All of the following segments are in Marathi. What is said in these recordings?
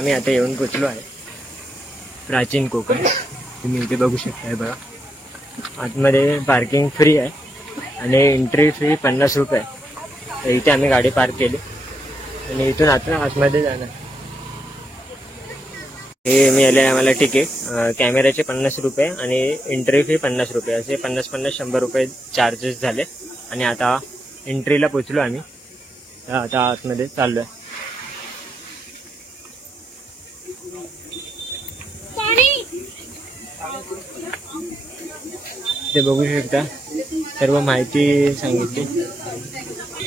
आम्ही आता येऊन पोचलो आहे प्राचीन कोकण। तुम्ही इथे बघू शकताय बघा, आतमध्ये पार्किंग फ्री आहे आणि एंट्री फी 50 रुपये। तर इथे आम्ही गाडी पार्क केली आणि इथून आता आतमध्ये जाणार। हे मिळाले आम्हाला तिकीट, कॅमेऱ्याचे 50 रुपये आणि एंट्री फी 50 रुपये, असे 50-50 100 रुपये चार्जेस झाले। आणि आता एंट्रीला पोचलो आम्ही, आता आतमध्ये चाललोय। ते बघू शकता, सर्व माहिती सांगितली।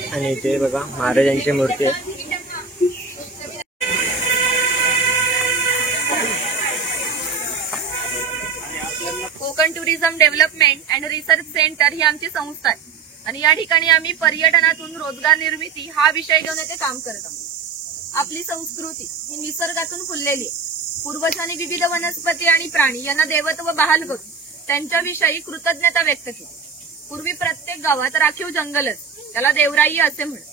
आणि इथे बघा महाराजांची मूर्ती आहे। Konkan tourism development and research centre ही आमची संस्था आहे आणि या ठिकाणी आम्ही पर्यटनातून रोजगार निर्मिती हा विषय घेऊन येथे काम करत आहोत। आपली संस्कृती ही निसर्गातून फुललेली आहे। पूर्वजांनी विविध वनस्पती आणि प्राणी यांना देवत्व बहाल करून त्यांच्याविषयी कृतज्ञता व्यक्त केली। पूर्वी प्रत्येक गावात राखीव जंगलच, त्याला देवराई असे म्हणत,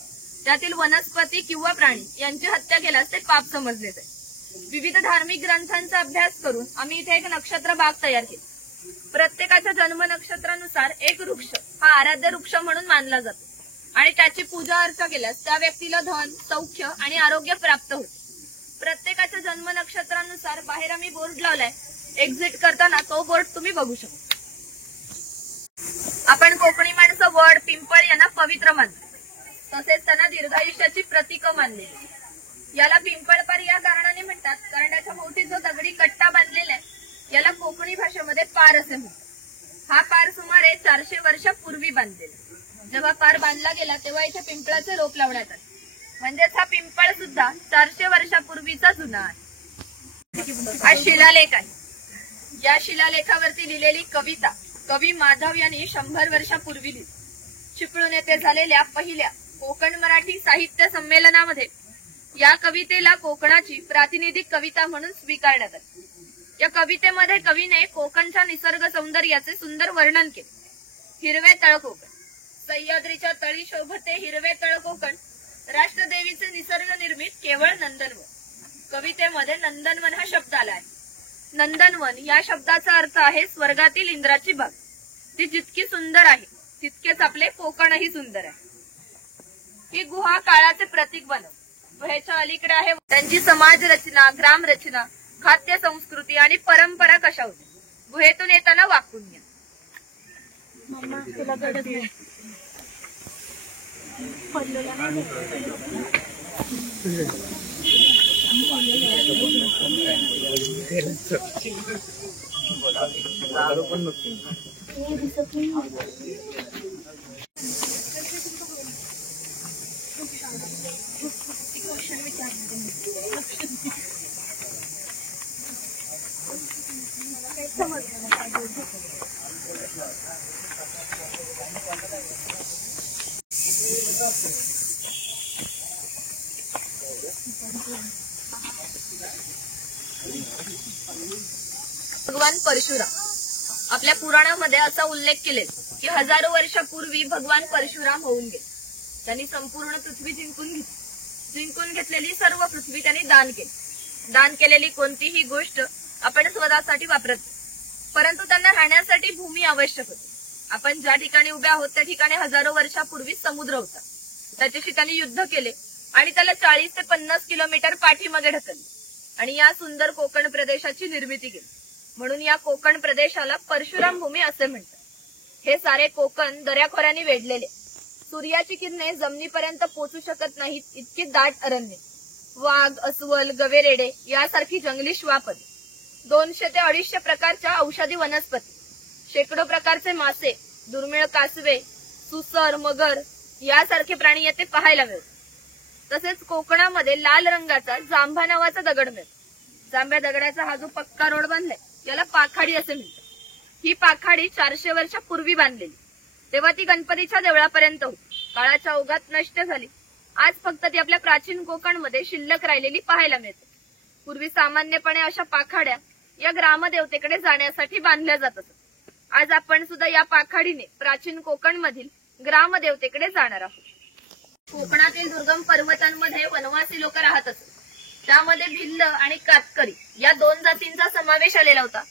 त्यातील वनस्पती किंवा प्राणी यांची हत्या केल्यास ते पाप समजले जाते। विविध धार्मिक ग्रंथांचा अभ्यास करून आम्ही इथे एक नक्षत्र बाग तयार केली। प्रत्येकाच्या जन्म नक्षत्रानुसार एक वृक्ष हा आराध्य वृक्ष म्हणून मानला जातो आणि त्याची पूजा अर्चा केल्यास त्या व्यक्तीला धन, सौख्य आणि आरोग्य प्राप्त होते। प्रत्येकाच्या जन्म नक्षत्रानुसार बाहेर आम्ही बोर्ड लावलाय, एक्झिट करताना तो बोर्ड तुम्ही बघू शकता। आपण कोकणी माणसं वड, पिंपळ यांना पवित्र मानतो, तसेच त्यांना दीर्घायुष्याची प्रतीक मानले। याला पिंपळपार या कारणाने म्हणतात कारण त्याच्या भोवती जो दगडी कट्टा बांधलेला आहे याला कोकणी भाषेमध्ये पार असे म्हणतात। हा पार सुमारे 400 वर्षापूर्वी बांधलेला। जेव्हा पार बांधला गेला तेव्हा इथे पिंपळाचे रोप लावण्यात आले, म्हणजेच हा पिंपळ सुद्धा 400 वर्षापूर्वीचा जुना आहे। हा शिलालेख आहे। या शिलालेखावरती लिहिलेली कविता कवी माधव यांनी 100 वर्षापूर्वी लिहिली। चिपळूण येथे झालेल्या पहिल्या कोकण मराठी साहित्य संमेलनामध्ये या कवितेला कोकणाची प्रातिनिधिक कविता म्हणून स्वीकारण्यात आली। या कवितेमध्ये कवीने कोकणच्या निसर्ग सौंदर्याचे सुंदर वर्णन केले। हिरवे तळ कोकण, सह्याद्रीच्या तळी शोभते हिरवे तळ कोकण, राष्ट्रदेवीचे निसर्ग निर्मित केवळ नंदनवन। कवितेमध्ये नंदनवन हा शब्द आला आहे। नंदनवन या शब्दाचा अर्थ आहे स्वर्गातील इंद्राची बाग। ती जितकी सुंदर आहे तितकेच आपले कोकणही सुंदर आहे। ही गुहा काळाचे प्रतीक बनव, गुहेच्या अलीकडे आहे त्यांची समाज रचना, ग्राम रचना, खाद्य संस्कृती आणि परंपरा कशा होत्या। गुहेतून येताना वाकून घ्या। भगवान परशुराम, आपल्या पुराणामध्ये असा उल्लेख केले की हजारो वर्षापूर्वी भगवान परशुराम होऊन गेले। त्यांनी संपूर्ण पृथ्वी जिंकून घेतलेली सर्व पृथ्वी त्यांनी दान केली। दान केलेली कोणतीही गोष्ट आपण स्वतःसाठी वापरत, परंतु त्यांना राहण्यासाठी भूमी आवश्यक होती। आपण ज्या ठिकाणी उभे आहोत त्या ठिकाणी हजारो वर्षापूर्वी समुद्र होता, त्याच्याशी त्यांनी युद्ध केले आणि त्याला 40 ते 50 किलोमीटर पाठीमागे ढकलले आणि या सुंदर कोकण प्रदेशाची निर्मिती केली। म्हणून या कोकण प्रदेशाला परशुराम भूमी असे म्हणतात। हे सारे कोकण दऱ्याखोऱ्यांनी वेढलेले, सूर्याची किरणे जमिनीपर्यंत पोहोचू शकत नाहीत इतकी दाट अरण्ये, वाघ, अस्वल, गवेरेडे यासारखी जंगली श्वापदे, 200 ते 250 प्रकारच्या औषधी वनस्पती, शेकडो प्रकारचे मासे, दुर्मिळ कासवे, सुसर, मगर यासारखे प्राणी येथे पाहायला मिळतात। तसेच कोकणामध्ये लाल रंगाचा जांभा नावाचा दगड मिळतो। जांभ्या दगडाचा हा जो पक्का रोड बांधलाय याला पाखाडी असे म्हणतात। ही पाखाडी 400 वर्षापूर्वी बांधलेली, तेव्हा ती गणपतीच्या देवळापर्यंत होती। काळाच्या ओघात नष्ट झाली, आज फक्त ती आपल्या प्राचीन कोकणमध्ये शिल्लक राहिलेली पाहायला मिळते। पूर्वी सामान्यपणे अशा पाखाड्या या ग्रामदेवतेकडे जाण्यासाठी बांधल्या जात असत। आज आपण सुद्धा या पाखाडीने प्राचीन कोकणमधील ग्रामदेवतेकडे जाणार आहोत। कोकणातील दुर्गम पर्वतांमध्ये वनवासी लोक राहत असत। त्यामध्ये भिल्ल आणि कातकरी या 2 जातींचा समावेश आलेला होता.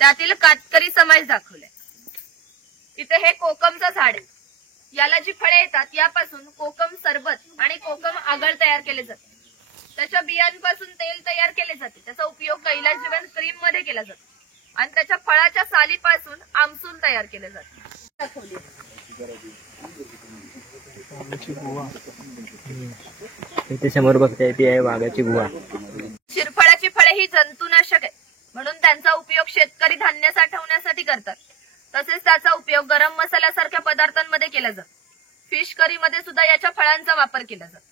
त्यातील कातकरी समाज दाखवलाय. तिथे हे कोकमचं झाड आहे. याला जी फळे येतात यापासून कोकम सरबत आणि कोकम आगळ तयार केले जाते. त्याच्या बियांपासून तेल तयार केले जाते. त्याचा उपयोग कैलासजीवन क्रीम मध्ये केला जातो आणि त्याच्या फळाच्या सालीपासून आमसूल तयार केले जाते. इथे समोर बघताय ती आहे वाघाची गुहा. शिरफळाची फळे ही जंतुनाशक आहे म्हणून त्यांचा उपयोग शेतकरी धान्य साठवण्यासाठी करतात. तसेच त्याचा उपयोग गरम मसाल्यासारख्या पदार्थांमध्ये केला जातो. फिश करी मध्ये सुद्धा याच्या फळांचा वापर केला जातो.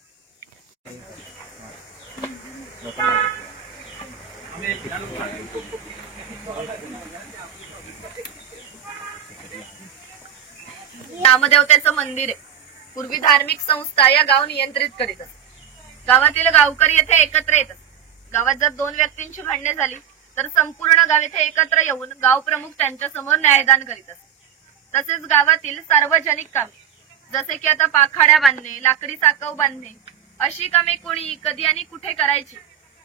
नामदेवतेचं मंदिर आहे. पूर्वी धार्मिक संस्था या गाव नियंत्रित करीत असत. गावातील गावकरी येथे एकत्र येतात. गावात जर 2 व्यक्तींची भांडणे झाली तर संपूर्ण गाव येथे एकत्र येऊन गाव प्रमुख त्यांच्या समोर न्यायदान करीत असतात. तसेच गावातील सार्वजनिक कामे जसे की आता पाखाड्या बांधणे, लाकडी साकव बांधणे अशी कामे कोणी कधी आणि कुठे करायची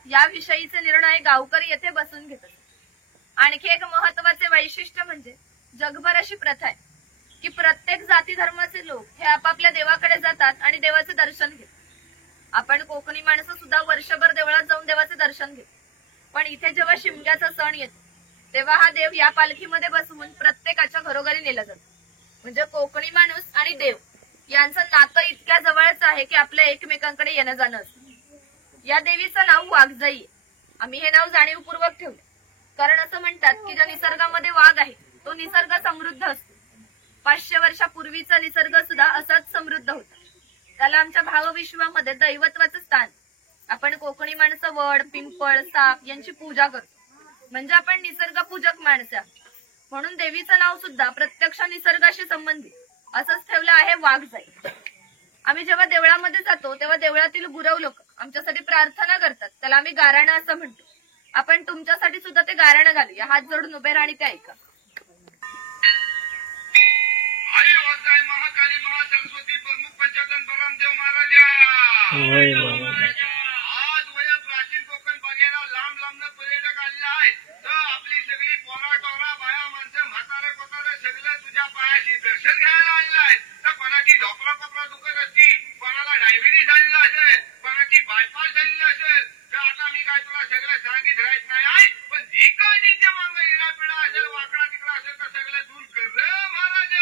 याविषयीचे निर्णय गावकरी येथे बसून घेतात. आणखी एक महत्वाचे वैशिष्ट्य म्हणजे जगभर अशी प्रथा आहे की प्रत्येक जाती धर्माचे लोक हे आपापल्या देवाकडे जातात आणि देवाचे दर्शन घेतात. आपण कोकणी माणसं सुद्धा वर्षभर देवळात जाऊन देवाचे दर्शन घेतो. पण इथे जेव्हा शिमग्याचा सण येतो तेव्हा हा देव या पालखीमध्ये बसवून प्रत्येकाच्या घरोघरी नेला जातो. म्हणजे कोकणी माणूस आणि देव यांचं नातं इतक्या जवळच आहे की आपल्या एकमेकांकडे येणं जाणं असतं. या देवीचं नाव वाघजाई आहे. आम्ही हे नाव जाणीवपूर्वक ठेवले कारण असं म्हणतात की ज्या निसर्गामध्ये वाघ आहे तो निसर्ग समृद्ध असतो. 500 वर्षापूर्वीचा निसर्ग सुद्धा असाच समृद्ध होता. त्याला आमच्या भावविश्वामध्ये दैवत्वाचं स्थान. आपण कोकणी माणसं वड, पिंपळ, साप यांची पूजा करतो म्हणजे आपण निसर्गपूजक माणसे आहोत. म्हणून देवीचं नाव सुद्धा प्रत्यक्ष निसर्गाशी संबंधित असंच ठेवलं आहे वाघजाई. आम्ही जेव्हा देवळामध्ये जातो तेव्हा देवळातील गुरव लोक आमच्यासाठी प्रार्थना करतात. त्याला आम्ही गाराणं असं म्हणतो. आपण तुमच्यासाठी सुद्धा ते गाराणं घालूया. हात जोडून उभे राहा आणि ते ऐका. महाकाली महासरस्वती प्रमुख पंचायतन बरामदेव महाराजा आज वया प्राचीन कोकण बघायला लांब लांबनं पर्यटक आलेले आहेत. तर आपली सगळी पोरा टोरा बाया माणसं म्हातारे कोतारे सगळं तुझ्या पायाशी दर्शन घ्यायला आलेलं आहे. तर कोणाची ढोपरा कोपरा दुखत असती, कोणाला डायबिटीस झालेला असेल, कोणाची बायपास झालेली असेल. तर आता मी काय तुला सगळं सांगित राहत नाही आहे पण जी काय तिच्या मागं इडा पिडा असेल, वाकडा तिकडा असेल तर सगळं दूर कर रे महाराजा.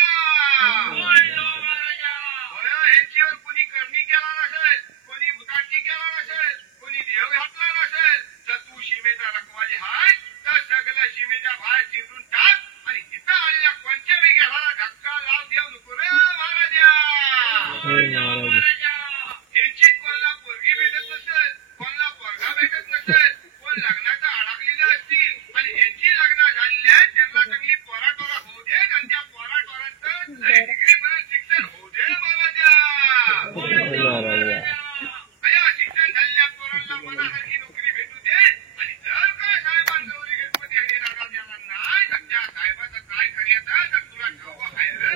ह्यांच्यावर कोणी करणी केला नसेल, कोणी भुताटकी केला नसेल, कोणी देव घातला नसेल तर तू सीमेचा रखवाली हाय तर सगळं सीमेच्या बाहेर चिरून टाक आणि तिथं आलेल्या कोणत्या बी घराला धक्का लाव देऊ नको रे महाराजा. यांची कोणाला पोरगी भेटत नसेल, कोणाला पोरगा भेटत नसेल, कोण लग्नाचं अडकलेलं असतील आणि यांची लग्न झालेली आहेत त्यांना चांगली पोराटोरा होऊ दे आणि त्या पोराटोरांचं डिग्रीपर्यंत शिक्षण होऊ दे महाराजा. शिक्षण झालेल्या पोरांना मनासारखी नोकरी भेटू दे आणि जर का साहेबांना गौरी गणपती हरी रागा द्यायला नाही तर त्या साहेबाचं काय करायचं तर तुला ठाऊक आहे रे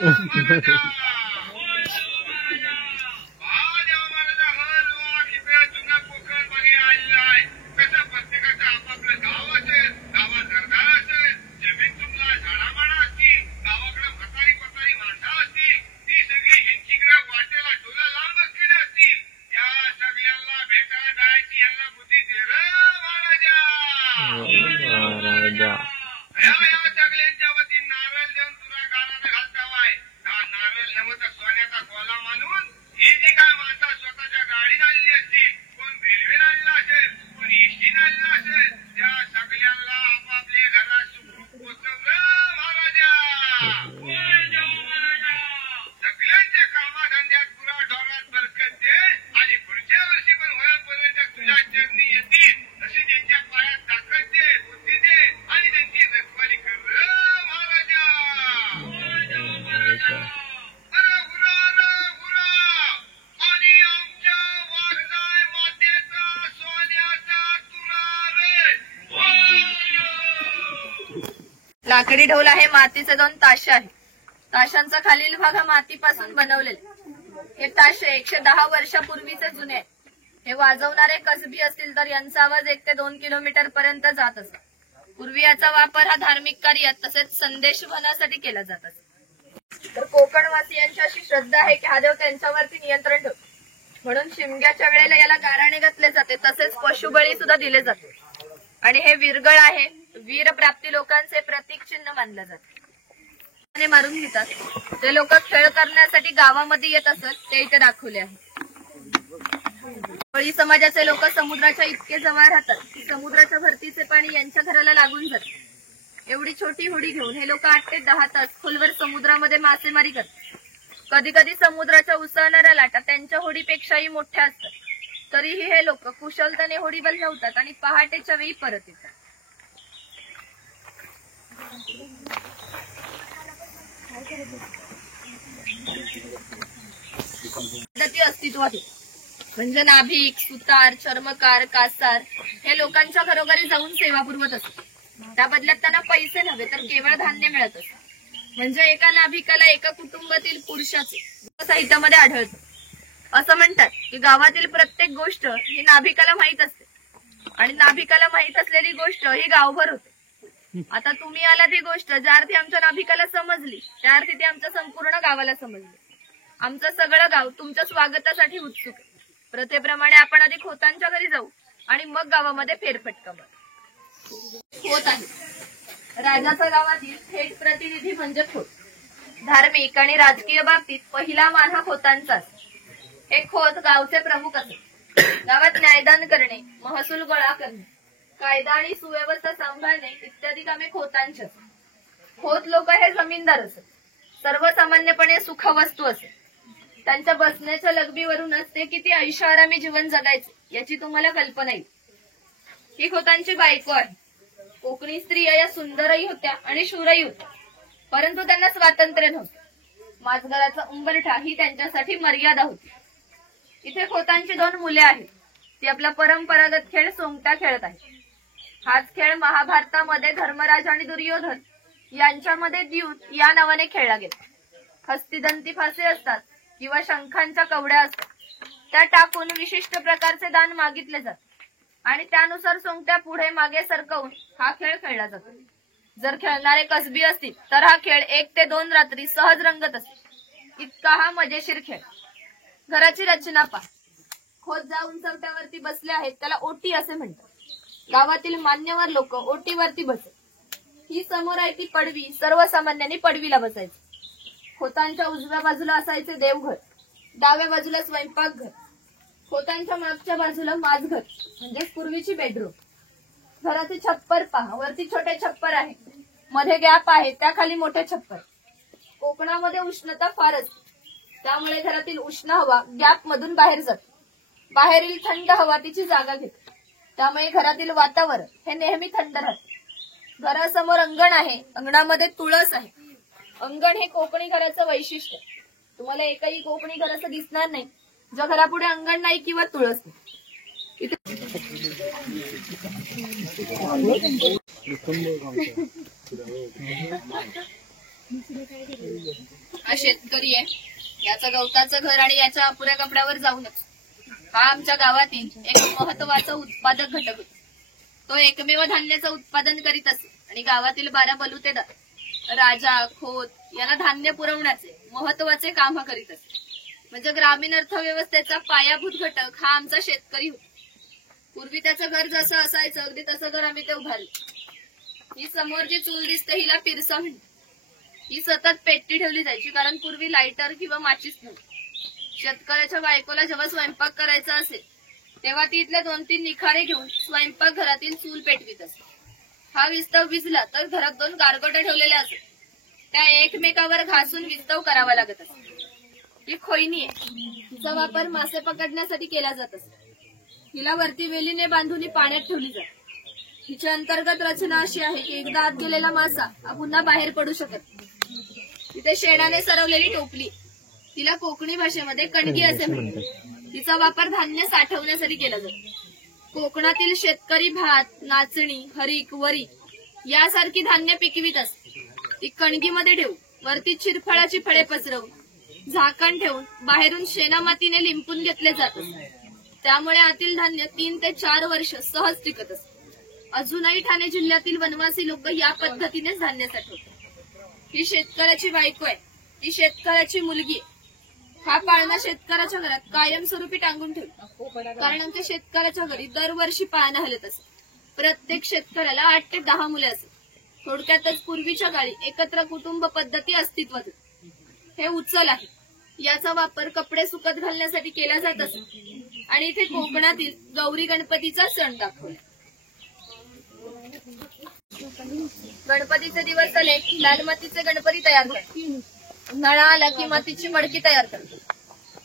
महाराजा. सगळ्यांच्या वतीने नारळ देऊन तुला गाळाला घालतावाय. नारळ नव्हतं तर सोन्याचा कोला मानून ही जी काय माणसं स्वतःच्या गाडीने आलेली असतील, कोण रेल्वेने आलेला असेल, कोण एसटीने आलेला असेल, त्या सगळ्यांना आपापल्या घरात सुखरूप पोचवलं महाराजा. सगळ्यांच्या कामाधंद्यात पुरा ढोरात बरकत दे आणि पुढच्या वर्षी पण होयापर्यंत तुझ्या चरणी येतील तशी त्यांच्या पायात ताकद दे, बुद्धी दे आणि त्यांची रखवाली कर महाराजा. अरे हुरा रे हुरा आणि आमच्या वाघजाई मातेचा सोन्याचा तुरा रे. लाकडी ढोल आहे. मातीचे 2 ताशे आहेत. ताशांचा खालील भाग हा मातीपासून बनवलेला. हे ताशे 110 वर्षापूर्वीचे जुने आहेत. हे वाजवणारे कसबी असतील तर यांचा आवाज 1 ते 2 किलोमीटर पर्यंत जात असतो. पूर्वी याचा वापर हा धार्मिक कार्यात तसेच संदेशवहनासाठी केला जात असे. तर कोकणवासियांची अशी श्रद्धा आहे की हा देव त्यांच्यावरती नियंत्रण ठेवतो, म्हणून शिमग्याच्या वेळेला याला गाराणे घातले जाते, तसेच पशुबळी सुद्धा दिले जाते. आणि हे वीरगळ आहे, वीर प्राप्ती लोकांचे प्रतीक चिन्ह मानलं जाते. मारून घेतात ते लोक खेळ करण्यासाठी गावामध्ये येत असत, ते इथे दाखवले आहे. कोळी समाजाचे लोक समुद्राच्या इतके जवळ राहतात की समुद्राच्या भरतीचे पाणी यांच्या घराला लागून जाते. एवढी छोटी होडी घेऊन हे लोक 8 ते 10 तास खोलवर समुद्रामध्ये मासेमारी करतात. कधी कधी समुद्राच्या उसळणाऱ्या लाटा त्यांच्या होडीपेक्षाही मोठ्या असतात. तरीही हे लोक कुशलतेने होडी बलवतात आणि पहाटेच्या वेळी परत येतात. पद्धती अस्तित्वात आहे, म्हणजे नाभिक, सुतार, चर्मकार, कासार हे लोकांच्या घरोघरी जाऊन सेवा पुरवत असतात. त्या बदल्यात त्यांना पैसे नव्हे तर केवळ धान्य मिळत असते. म्हणजे एका नाभिकाला एका कुटुंबातील पुरुषाचे साहित्यामध्ये आढळतं. असं म्हणतात की गावातील प्रत्येक गोष्ट ही नाभिकाला माहीत असते आणि नाभिकाला माहीत असलेली गोष्ट ही गावभर होते. आता तुम्ही आला ती गोष्ट ज्या अर्थी आमच्या नाभिकाला समजली त्या अर्थी ती आमच्या संपूर्ण गावाला समजली. आमचं सगळं गाव तुमच्या स्वागतासाठी उत्सुक आहे. प्रथेप्रमाणे आपण आधी खोतांच्या घरी जाऊ आणि मग गावामध्ये फेरफटका मारू. खोत आहे राजाच्या गावातील थेट प्रतिनिधी म्हणजे खोत. धार्मिक आणि राजकीय बाबतीत पहिला मान हा खोतांचा असतो. हे खोत गावचे प्रमुख असत. गावात न्यायदान करणे, महसूल गोळा करणे, कायदा आणि सुव्यवस्था सांभाळणे इत्यादी कामे खोतांची असत. खोत लोक हे जमीनदार असत. सर्वसामान्यपणे सुखवस्तू असत. त्यांच्या बसण्याच्या लगबीवरूनच ते किती ऐशारामी जीवन जगायचे याची तुम्हाला कल्पना येईल. ही खोतांची बायको आहे. कोकणी स्त्रिया या सुंदरही होत्या आणि शूरही होत्या, परंतु त्यांना स्वातंत्र्य नव्हते. माझघराचा उंबरठा ही त्यांच्यासाठी मर्यादा होती. इथे खोतांची 2 मुले आहेत. ती आपला परंपरागत खेळ सोंगटा खेळत आहेत. हाच खेळ महाभारतामध्ये धर्मराज आणि दुर्योधन यांच्यामध्ये द्यूत या नावाने खेळला गेला. हस्तिदंती फासे असतात किंवा शंखांच्या कवड्या असतात. त्या टाकून विशिष्ट प्रकारचे दान मागितले जाते आणि त्यानुसार सोंगट्या पुढे मागे सरकवून हा खेळ खेळला जातो. जर खेळणारे कसबी असतील तर हा खेळ 1 ते 2 रात्री सहज रंगत असतो. इतका हा मजेशीर खेळ. घराची रचना पहा. खोत ज्या उंचवट्यावरती बसले आहेत त्याला ओटी असे म्हणतात. गावातील मान्यवर लोक ओटीवरती बसत. ही समोर आहे ती पडवी. सर्वसामान्यांनी पडवीला बसायचे. खोतांच्या उजव्या बाजूला असायचे देवघर, डाव्या बाजूला स्वयंपाकघर, खोतांच्या मागच्या बाजूला माझघर म्हणजे पूर्वीची बेडरूम. घराचे छप्पर पहा. वरती छोटे छप्पर आहे, मध्ये गॅप आहे, त्याखाली मोठे छप्पर. कोकणामध्ये उष्णता फार असते, त्यामुळे घरातील उष्ण हवा गॅप मधून बाहेर जाते. बाहेरील थंड हवा तिची जागा घेते, त्यामुळे घरातील वातावरण हे नेहमी थंड राहते. घरासमोर अंगण आहे, अंगणामध्ये तुळस आहे. अंगण हे कोकणी घराचं वैशिष्ट्य. तुम्हाला एकही कोकणी घर असं दिसणार नाही ज्या घरापुढे अंगण नाही किंवा तुळस नाही. हा शेतकरी आहे. याचं गवताचं घर आणि याच्या अपुऱ्या कपड्यावर जाऊनच हा आमच्या गावातील एक महत्वाचा उत्पादक घटक होता. तो एकमेव धान्याचं उत्पादन करीत असे आणि गावातील 12 बलुतेदार, राजा, खोत यांना धान्य पुरवण्याचे महत्वाचे काम करीत असे. म्हणजे ग्रामीण अर्थव्यवस्थेचा पायाभूत घटक हा आमचा शेतकरी होता. पूर्वी त्याचं घर जसं असायचं अगदी तसं घर आम्ही ते उभारलं. ही समोर जी चूल दिसते हिला पिरसा म्हणतात. ही सतत पेटती ठेवली जायची, कारण पूर्वी लायटर किंवा माचीस नव्हती. शेतकऱ्याच्या बायकोला जेव्हा स्वयंपाक करायचा असेल तेव्हा ती इथले 2-3 निखारे घेऊन स्वयंपाक घरातील चूल पेटवीत असे. हा विस्तव विजला तर घरात 2 गारगोटे ठेवलेले असत, त्या एकमेकावर घासून विस्तव करावा लागत असे. ही खोयनी आहे. हिचा वापर मासे पकडण्यासाठी केला जात असे. हिला वरती वेलीने बांधून पाण्यात ठेवली जाते. हिची अंतर्गत रचना अशी आहे की एकदा आत गेलेला मासा हा पुन्हा बाहेर पडू शकत नाही. तिथे शेणाने सरवलेली टोपली, तिला कोकणी भाषेमध्ये कणगी असे म्हणतात. तिचा वापर धान्य साठवण्यासाठी केला जातो. कोकणातील शेतकरी भात, नाचणी, हरीक, वरी यासारखी धान्य पिकवीत असते. ती कणगीमध्ये ठेवून वरती चिरफळाची फळे पसरवून झाकण ठेवून बाहेरून शेणामातीने लिंपून घेतले जाते. त्यामुळे आतील धान्य 3 ते 4 वर्ष सहज टिकत असते. अजूनही ठाणे जिल्ह्यातील वनवासी लोक या पद्धतीनेच धान्य साठवतात. ही शेतकऱ्याची बायको आहे, ही शेतकऱ्याची मुलगी आहे. हा पाळणा शेतकऱ्याच्या घरात कायमस्वरूपी टांगून ठेवतो, कारण आमच्या शेतकऱ्याच्या घरी दरवर्षी पाळणा हलत असत. प्रत्येक शेतकऱ्याला 8 ते 10 मुले असत. थोडक्यातच पूर्वीच्या काळी एकत्र कुटुंब पद्धती अस्तित्वात होती. हे उचल आहे, याचा वापर कपडे सुकत घालण्यासाठी केला जात असत. आणि इथे कोकणातील गौरी गणपतीचा सण दाखवला. गणपतीचे दिवस आले की लाल मातीचे गणपती तयार करतात. उन्हाळा आला की मातीची मडकी तयार करतात.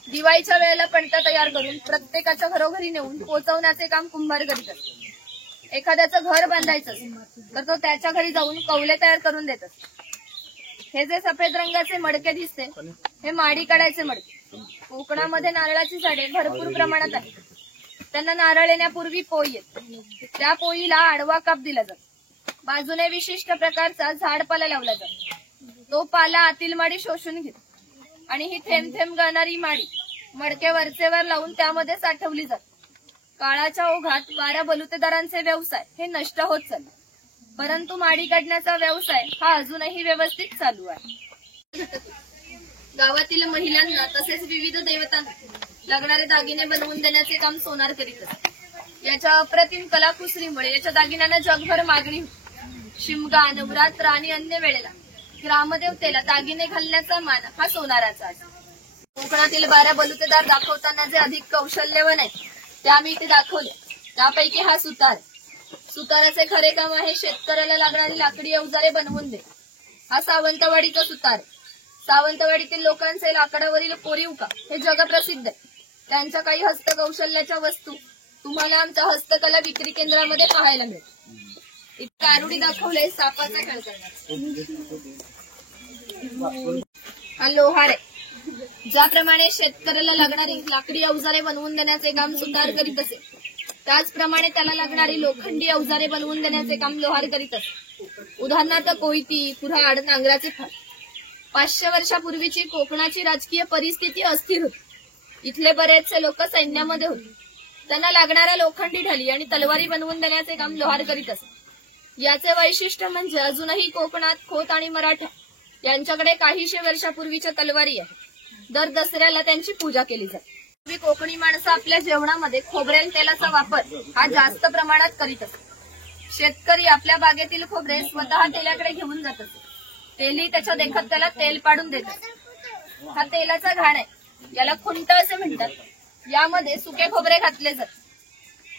दिवाळीच्या वेळेला पणत्या तयार करून प्रत्येकाच्या घरोघरी नेऊन पोहोचवण्याचे काम कुंभार करीत असतात. एखाद्याचं घर बांधायचं असेल तर तो त्याच्या घरी जाऊन कौले तयार करून देत असतो. हे जे सफेद रंगाचे मडके दिसते हे माडी काढायचे मडके. कोकणामध्ये नारळाची झाडे भरपूर प्रमाणात आहेत. त्यांना नारळ येण्यापूर्वी पोई येते. त्या पोईला आडवा काप दिला जातो. बाजूने विशिष्ट प्रकारचा झाडपाला लावला जातो. तो पाला आतील माडी शोषून घेतो आणि ही थेंब थेंब गळणारी माडी मडके वरचेवर लावून त्यामध्ये साठवली जाते. काळाच्या ओघात वारा बलुतेदारांचे व्यवसाय हे नष्ट होत चालले, परंतु माडी काढण्याचा व्यवसाय हा अजूनही व्यवस्थित चालू आहे. गावातील महिलांना तसेच विविध देवतांना लागणारे दागिने बनवून देण्याचे काम सोनार करीत असते. याच्या अप्रतिम कलाकुसरीमुळे याच्या दागिन्यांना जगभर मागणी होती. शिमगा, नवरात्र आणि अन्य वेळेला ग्रामदेवतेला दागिने घालण्याचा मान हा सोनाराचा आहे. कोकणातील 12 बलुतेदार दाखवताना जे अधिक कौशल्यवान आहेत ते आम्ही इथे दाखवले. त्यापैकी हा सुतार. सुताराचे खरे काम आहे शेतकऱ्याला लागणारी लाकडी अवजारे बनवून दे. हा सावंतवाडीचा सुतार. सावंतवाडीतील लोकांचे लाकडावरील कोरीव काम हे जगप्रसिद्ध आहे. त्यांच्या काही हस्तकौशल्याच्या वस्तू तुम्हाला आमच्या हस्तकला विक्री केंद्रामध्ये पाहायला मिळेल. इथे आरुडी दाखवले सापाचा खेळ करण्याचा. हा लोहार आहे. ज्याप्रमाणे शेतकऱ्याला लागणारी लाकडी अवजारे बनवून देण्याचे काम सुतार करीत असे, त्याचप्रमाणे त्याला लागणारी लोखंडी अवजारे बनवून देण्याचे काम लोहार करीत असे. उदाहरणार्थ कोयती, कुऱ्हाड, नांगराचे फाळ. 500 वर्षापूर्वीची कोकणाची राजकीय परिस्थिती अस्थिर होती. इथले बरेचसे लोक सैन्यामध्ये होते. त्यांना लागणाऱ्या लोखंडी ढाली आणि तलवारी बनवून देण्याचे काम लोहार करीत असे. याचे वैशिष्ट्य म्हणजे अजूनही कोकणात खोत आणि मराठा यांच्याकडे काहीशे वर्षापूर्वीच्या तलवारी आहेत. दर दसऱ्याला त्यांची पूजा केली जाते. कोकणी माणसं आपल्या जेवणामध्ये खोबरेल तेलाचा वापर हा जास्त प्रमाणात करीत असतात. शेतकरी आपल्या बागेतील खोबरे स्वतः तेलाकडे घेऊन जात असते. तेली त्याच्या देखत त्याला तेल पाडून देतात. हा तेलाचा घाण आहे. याला खुंट असे म्हणतात. यामध्ये सुके खोबरे घातले जातात.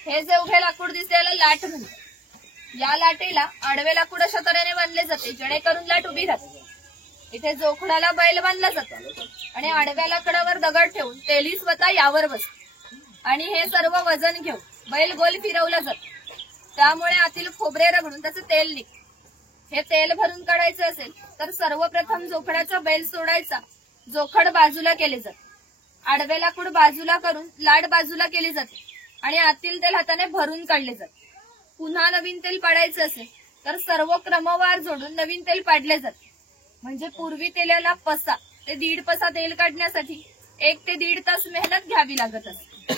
हे जे उभे लाकूड दिसते याला लाट म्हणतात. या लाटेला आडवे लाकूड अशा तऱ्हेने बांधले जाते जेणेकरून लाट उभी राहते. इथे जोखडाला बैल बांधला जातो आणि आडव्या लाकडावर दगड ठेवून तेली स्वतः यावर बसते आणि हे सर्व वजन घेऊन बैल गोल फिरवला जातो. त्यामुळे आतील खोबरे रगडून त्याचं तेल निघते. हे तेल भरून काढायचं असेल तर सर्वप्रथम जोखडाचा बैल सोडायचा. जोखड बाजूला केले जाते. आडवे लाकूड बाजूला करून लाट बाजूला केली जाते आणि आतील तेल हाताने भरून काढले जाते. पुन्हा नवीन तेल पाडायचं असेल तर सर्व क्रमवार जोडून नवीन तेल पाडले जाते. म्हणजे पूर्वी तेलाला पसा ते 1.5 पसा तेल काढण्यासाठी 1 ते 1.5 तास मेहनत घ्यावी लागत असते.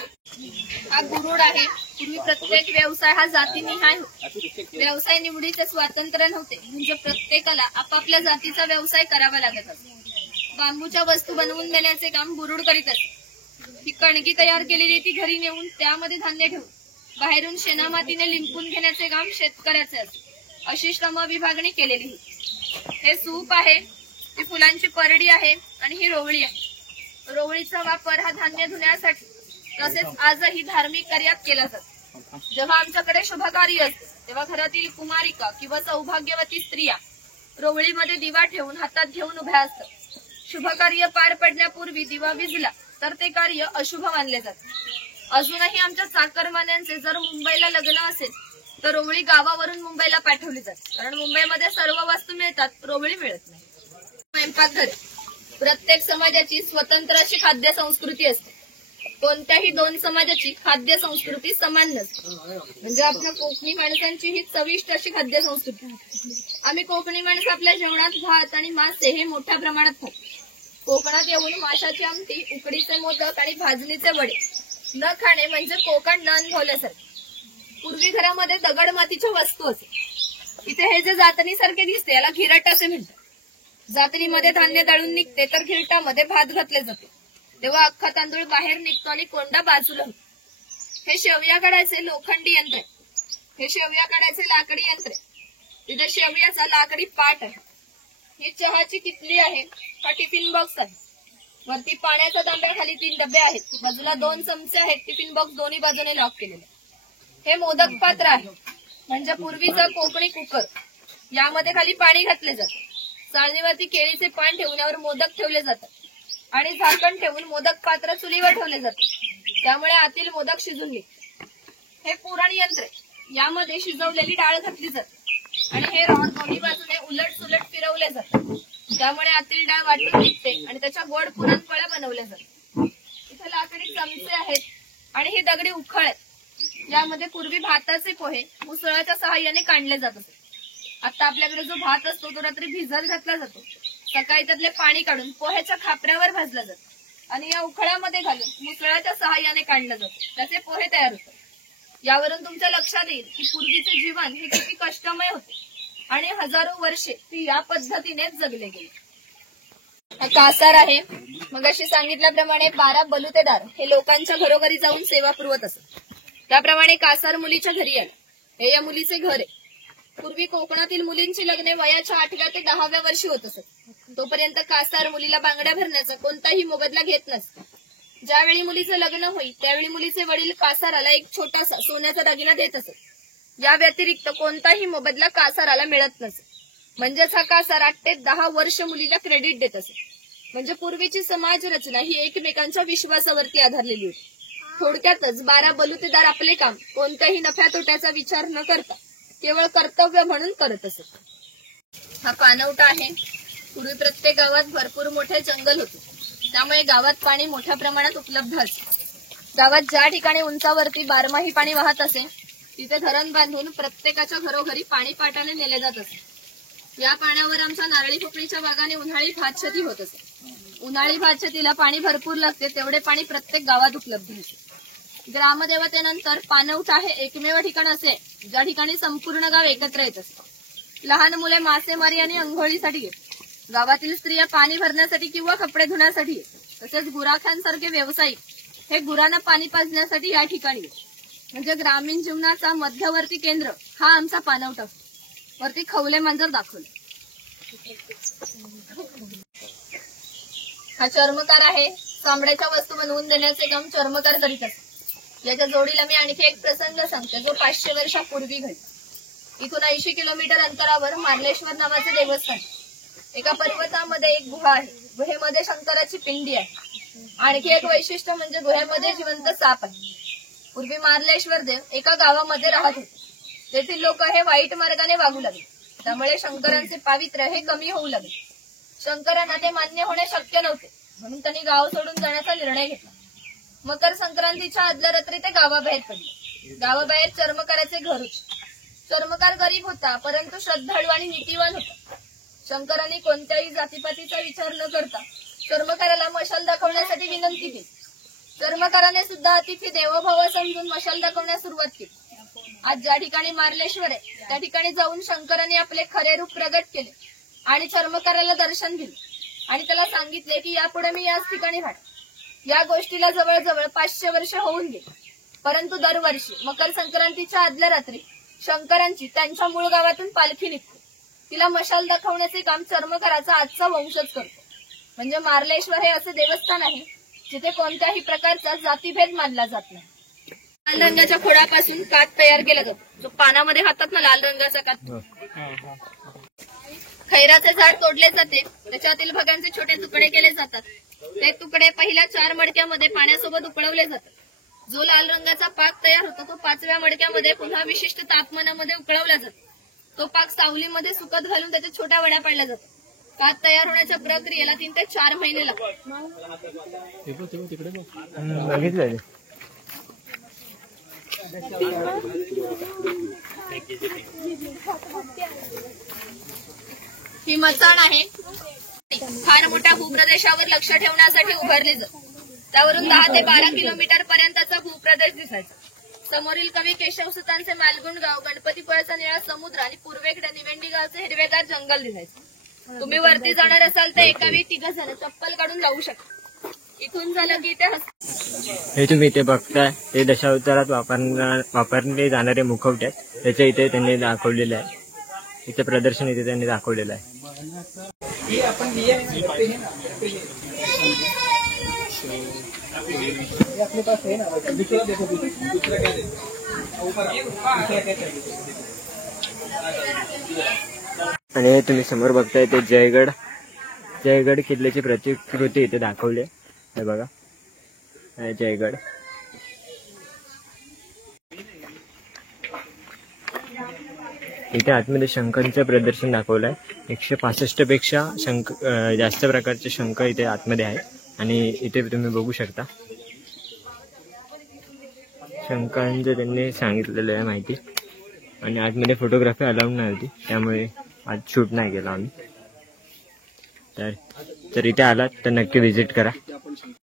हा गुरुड आहे. पूर्वी प्रत्येक व्यवसाय हा जातीनिहाय होता. व्यवसाय निवडीचे स्वातंत्र्य नव्हते, म्हणजे प्रत्येकाला आपापल्या जातीचा व्यवसाय करावा लागत असे. बांबूच्या वस्तू बनवून देण्याचे काम गुरुड करीत असे. ही कणगी तयार केलेली ती घरी नेऊन त्यामध्ये धान्य ठेवून बाहेरून शेणामातीने लिंपून घेण्याचे काम शेतकऱ्याचे असते. अशी श्रम विभागणी केलेली होती. हे सूप आहे, ही फुलांची परडी आहे आणि ही रोवळी आहे. रोवळीचा वापर हा धान्य धुण्यासाठी तसेच आजही धार्मिक कार्यात केला जातो. जेव्हा आमच्याकडे शुभ कार्य असते तेव्हा घरातील कुमारिका किंवा सौभाग्यवती स्त्रिया रोवळीमध्ये दिवा ठेवून हातात घेऊन उभ्या असतात. शुभ कार्य पार पडण्यापूर्वी दिवा विझला तर ते कार्य अशुभ मानले जाते. अजूनही आमच्या चाकरमान्यांचे जर मुंबईला लग्न असेल तर रोवळी गावावरून मुंबईला पाठवली जाते, कारण मुंबईमध्ये सर्व वस्तू मिळतात, रोवळी मिळत नाही. स्वयंपाकघर. प्रत्येक समाजाची स्वतंत्र अशी खाद्य संस्कृती असते. कोणत्याही 2 समाजाची खाद्य संस्कृती समान नसते. म्हणजे आपल्या कोकणी माणसांची ही चविष्ट अशी खाद्य संस्कृती. आम्ही कोकणी माणसं आपल्या जेवणात भात आणि मासे हे मोठ्या प्रमाणात खातो. कोकणात येऊन माशाची आमटी, उकडीचे मोदक आणि भाजणीचे वडे न खाणे म्हणजे कोकण न अनुभवल्यासारखे. पूर्वी घरामध्ये दगड मातीच्या वस्तू असे. इथे हे जे जातनीसारखे दिसते याला घिरट असे म्हणतात. जातनीमध्ये धान्य दळून निघते तर घिरटामध्ये भात घातले जाते. तेव्हा अख्खा तांदूळ बाहेर निघतो आणि कोंडा बाजूला होतो. हे शेवया काढायचे लोखंडी यंत्र आहे. हे शेवया काढायचे लाकडी यंत्र आहे. तिथे शेवयाचा लाकडी पाट आहे. ही चहाची किटली आहे. हा टिफिन बॉक्स आहे. वरती पाण्याचा तांब्या, खाली 3 डबे आहेत. बाजूला 2 चमचे आहेत. टिफिन बॉक्स दोन्ही बाजूने लॉक केलेले. हे मोदक पात्र आहे म्हणजे पूर्वीचं कोकणी कुकर. यामध्ये खाली पाणी घातले जाते. चाळणीवरती केळीचे पान ठेवून यावर मोदक ठेवले जातात आणि झाकण ठेवून मोदक पात्र चुलीवर ठेवले जाते. त्यामुळे आतील मोदक शिजून निघते. हे पुरण यंत्र आहे. यामध्ये शिजवलेली डाळ घातली जाते आणि हे रॉड दोन्ही बाजूने उलट सुलट फिरवले जातात. त्यामुळे आतील डाळ वाटून निघते आणि त्याच्या गोड पुरणपोळ्या बनवल्या जातात. इथे लाकडी चमचे आहेत आणि ही दगडी उखळ आहे. यामध्ये पूर्वी भाताचे पोहे मुसळाच्या सहाय्याने काढले जात असे. आता आपल्याकडे जो भात असतो तो रात्री भिजत घातला जातो. सकाळी त्यातले पाणी काढून पोह्याच्या खापऱ्यावर भाजला जातो आणि या उखळ्यामध्ये घालून मुसळाच्या सहाय्याने काढलं जातं. त्याचे पोहे तयार होतात. यावरून तुमच्या लक्षात येईल की पूर्वीचे जीवन हे किती कष्टमय होते आणि हजारो वर्षे ती या पद्धतीनेच जगले गेले. हा कासार आहे. मग अशी सांगितल्याप्रमाणे 12 बलुतेदार हे लोकांच्या घरोघरी जाऊन सेवा पुरवत असत. त्याप्रमाणे कासार मुलीच्या घरी आला. हे या मुलीचे घर आहे. पूर्वी कोकणातील मुलींची लग्ने वयाच्या 8व्या ते 10व्या वर्षी होत असत. तोपर्यंत कासार मुलीला बांगड्या भरण्याचा कोणताही मोबदला घेत नसत. ज्यावेळी मुलीचं लग्न होईल त्यावेळी मुलीचे वडील कासाराला एक छोटासा सोन्याचा दागिना देत असत. या व्यतिरिक्त कोणताही मोबदला कासाराला मिळत नसे. म्हणजेच हा कासार 8 ते 10 वर्ष मुलीला क्रेडिट देत असे. म्हणजे पूर्वीची समाज रचना ही एकमेकांच्या विश्वासावरती आधारलेली होती. थोडक्यातच 12 बलुतेदार आपले काम कोणत्याही नफ्या तोट्याचा विचार न करता केवळ कर्तव्य म्हणून करत असत. हा पाणवठा आहे. पूर्वी प्रत्येक गावात भरपूर मोठे जंगल होते. त्यामुळे गावात पाणी मोठ्या प्रमाणात उपलब्ध असे. गावात ज्या ठिकाणी उंचावरती 12माही पाणी वाहत असे तिथे धरण बांधून प्रत्येकाच्या घरोघरी पाणी पाटाने नेले जात असे. या पाण्यावर आमच्या नारळी पोकळीच्या बागाने उन्हाळी भातशेती होत असे. उन्हाळी भातशेतीला पाणी भरपूर लागते तेवढे पाणी प्रत्येक गावात उपलब्ध होते. ग्रामदेवतेनंतर पाणवठा हे एकमेव ठिकाण असे ज्या ठिकाणी संपूर्ण गाव एकत्र येत असते. लहान मुले मासेमारी आणि अंघोळीसाठी येत. गावातील स्त्रिया पाणी भरण्यासाठी किंवा कपडे धुण्यासाठी येत. तसेच गुराख्यांसारखे व्यावसायिक हे गुरांना पाणी पाजण्यासाठी या ठिकाणी येत. म्हणजे ग्रामीण जीवनाचा मध्यवर्ती केंद्र हा आमचा पाणवठा. वरती खवले मांजर दाखवले. हा चर्मकार आहे. चामड्याच्या वस्तू बनवून देण्याचे काम चर्मकार करीत असतात. याच्या जोडीला मी आणखी एक प्रसंग सांगते जो 500 वर्षापूर्वी घडला. इथून 80 किलोमीटर अंतरावर मार्लेश्वर नावाचे देवस्थान. एका पर्वतामध्ये एक गुहा आहे. गुहेमध्ये शंकराची पिंडी आहे. आणखी एक वैशिष्ट्य म्हणजे गुहेमध्ये जिवंत साप आहे. पूर्वी मार्लेश्वर देव एका गावामध्ये राहत होते. तेथील लोक हे वाईट मार्गाने वागू लागले. त्यामुळे शंकरांचे पावित्र्य हे कमी होऊ लागले. शंकरांना ते मान्य होणे शक्य नव्हते म्हणून त्यांनी गाव सोडून जाण्याचा निर्णय घेतला. मकर संक्रांतीच्या आदल्या रात्री ते गावाबाहेर पडले. गावाबाहेर चर्मकाराचे घर होते. चर्मकार गरीब होता परंतु श्रद्धाळू आणि नीतिवान होता. शंकरांनी कोणत्याही जातीपातीचा विचार न करता चर्मकाराला मशाल दाखवण्यासाठी विनंती केली. चर्मकाराने सुद्धा अतिथी देवोभव समजून मशाल दाखवण्यास सुरुवात केली. आज ज्या ठिकाणी मार्लेश्वर आहे त्या ठिकाणी जाऊन शंकरांनी आपले खरे रूप प्रगट केले आणि चर्मकाराला दर्शन दिले आणि त्याला सांगितले की यापुढे मी याच ठिकाणी राहणार. या गोष्टीला जवळजवळ 500 वर्ष होऊन गेली. परंतु दरवर्षी मकर संक्रांतीच्या आदल्या रात्री शंकरांची त्यांच्या मूळ गावातून पालखी निघते. तिला मशाल दाखवण्याचे काम चर्मकाराचा आजचा वंशज करतो. म्हणजे मार्लेश्वर हे असे देवस्थान आहे जिथे कोणत्याही प्रकारचा जातीभेद मानला जात नाही. लाल रंगाच्या खोडापासून कात तयार केला जातो. जो पानामध्ये खातात ना लाल रंगाचा कात. खैराचे झाड तोडले जाते. त्याच्यातील भागांचे छोटे तुकडे केले जातात. ते तुकडे पहिल्या 4 मडक्यामध्ये पाण्यासोबत उकळवले जातात. जो लाल रंगाचा पाक तयार होतो तो 5व्या मडक्यामध्ये पुन्हा विशिष्ट तापमानामध्ये उकळवला जातो. तो पाक सावलीमध्ये सुकत घालून त्याच्या छोट्या वड्या पाडल्या जातात. कात तयार होण्याच्या प्रक्रियेला 3 ते 4 महिने लागतात. बघितलं ही मचाण आहे. फार मोठ्या भूप्रदेशावर लक्ष ठेवण्यासाठी उभारली जाते. त्यावरून 10 ते 12 किलोमीटर पर्यंतचा भूप्रदेश दिसायचा. समोरील कवी केशवसुतांचे मालगुंड गाव, गणपतीपुळ्याचा निळा समुद्र आणि पूर्वेकडे निवेंडी गावचे हिरवेगार जंगल दिसायचं. तुम्ही वरती जाणार असाल तर एका वेळी 3 जण चप्पल काढून जाऊ शकता. इथून झालं की इथे हे तुम्ही इथे बघताय ते दशावतारात वापरले जाणारे मुखवटे आहेत. त्याच्या इथे त्यांनी दाखवलेले आहे. इथे प्रदर्शन इथे त्यांनी दाखवलेलं आहे. आणि तुम्ही समोर बघताय ते जयगड किल्ल्याची प्रतिकृती इथे दाखवली आहे. हे बघा जयगड. इथे आतमध्ये शंखांचं प्रदर्शन दाखवलं आहे. 165 पेक्षा जास्त प्रकारचे शंख इथे आतमध्ये आहेत आणि इथे तुम्ही बघू शकता शंखांचं त्यांनी सांगितलेलं आहे माहिती. आणि आतमध्ये फोटोग्राफी अलाउड नाही होती त्यामुळे आज शूट नाही केला आम्ही. तर इथे आलात तर नक्की व्हिजिट करा.